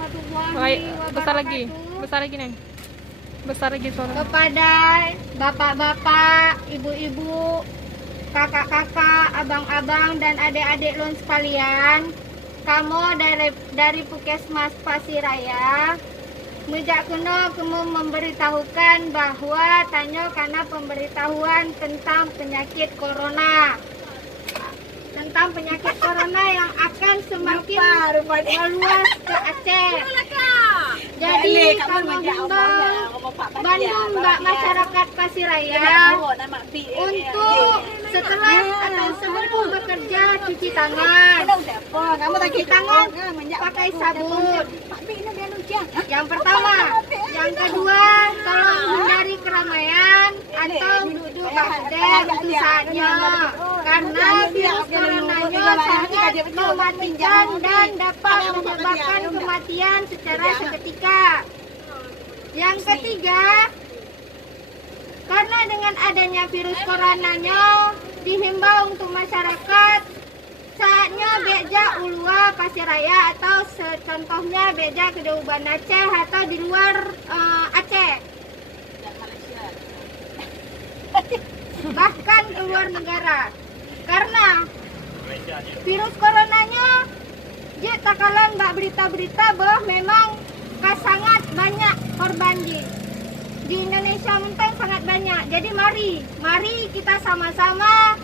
warahmatullahi Besar lagi, wabarakatuh. besar lagi Neng. Besar lagi suara. Kepada bapak-bapak, ibu-ibu, kakak-kakak, abang-abang dan adik-adik lun sekalian, kamu dari Puskesmas Pasiraya, mejak kuno kamu memberitahukan bahwa tanya karena pemberitahuan tentang penyakit corona. Tentang penyakit corona yang akan semakin meluas ke Aceh. Jadi kamu himbau Bandung Mbak masyarakat Pasiraya untuk setelah atau sebelum bekerja cuci tangan. Cuci tangan pakai sabun. Yang pertama, yang kedua, tolong hindari keramaian atau duduk berdiri itu saja, karena virus coronanya sangat mematikan dan dapat menyebabkan kematian secara seketika. Yang ketiga, karena dengan adanya virus coronanya dihimbau untuk masyarakat saatnya beja Ulua Pasiraya atau contohnya beja Kedauban Aceh atau di luar Aceh, bahkan ke luar negara, karena virus coronanya dia takalan mbak berita-berita bahwa memang sangat banyak korban di Indonesia menteng sangat banyak. Jadi mari kita sama-sama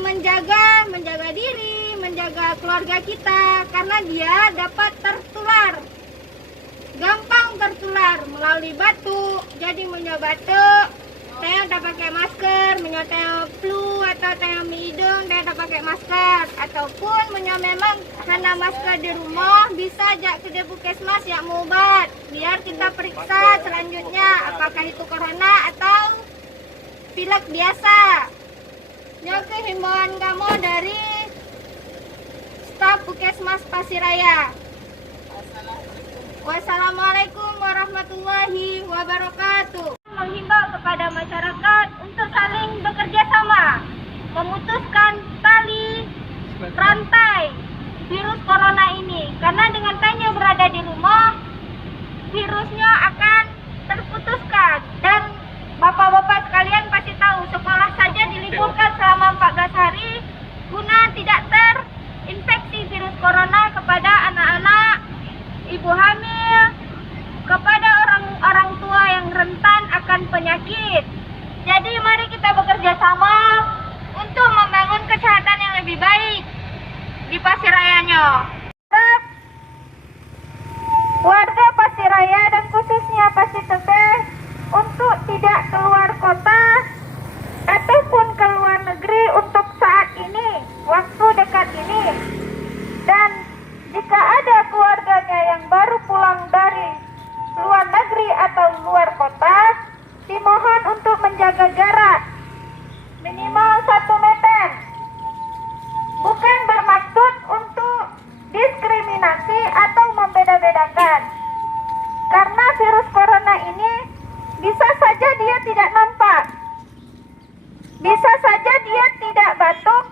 menjaga diri, menjaga keluarga kita, karena dia dapat tertular, gampang tertular melalui batuk. Jadi batuk, saya tak pakai masker, menyoteng flu atau tengah hidung, saya tak pakai masker, ataupun memang karena masker di rumah bisa ajak ke Puskesmas yang mau obat, biar kita periksa selanjutnya apakah itu corona atau pilek biasa. Jadi himbauan kamu dari staf Puskesmas Pasiraya. Wassalamualaikum warahmatullahi wabarakatuh. Menghimbau kepada masyarakat untuk saling bekerja sama, memutuskan tali rantai virus corona ini, karena dengan tanya berada di rumah, virusnya akan terputuskan. Dan bapak-bapak sekalian pasti tahu, sekolah saja diliburkan selama 14 hari guna tidak terinfeksi virus corona kepada anak-anak, ibu hamil, kepada orang tua yang rentan akan penyakit. Jadi mari kita bekerja sama untuk membangun kesehatan yang lebih baik di Pasirayanya. Warga Pasiraya dan khususnya Pasitete untuk tidak keluar kota ataupun ke luar negeri untuk saat ini, waktu dekat ini. Dan jika ada keluarganya yang baru pulang dari luar negeri atau luar kota, dimohon untuk menjaga jarak minimal 1 meter. Bukan bermaksud untuk diskriminasi atau membeda-bedakan, karena virus corona ini bisa saja dia tidak nampak, bisa saja dia tidak batuk,